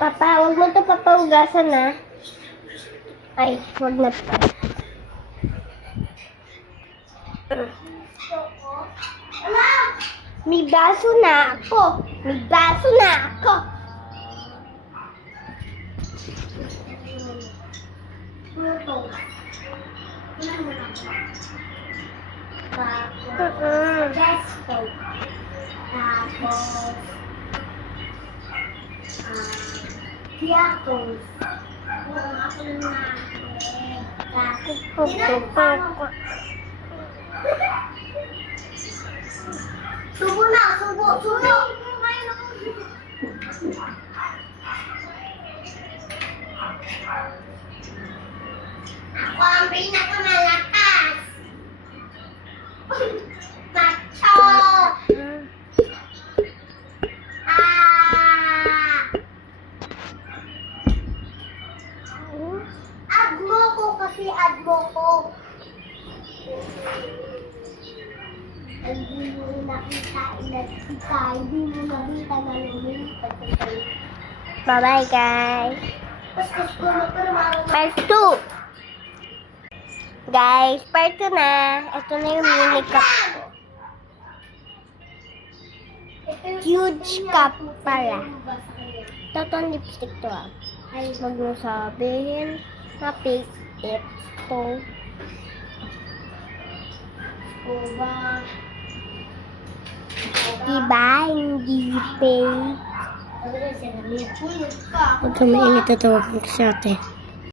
Papa, huwag mo ito papahugasan na. Ay, huwag na pa. May baso na ako. May baso na ako. Subo na, subo, subo. Ako ang pinakamalakas. Macho. Add mo ko kasi add mo ko. Hindi mo nakita inagsika, hindi mo nakita na lumilipad ka tayo. Bye-bye, guys. Part 2. Guys, part 2 na. Ito na yung mini cup ko. Huge cup pala. Totoong lipstick to ah. Huwag mo sabihin na fake ito. Diba? Hindi fake. Huwag ka mainit, tatawag ko sa ate.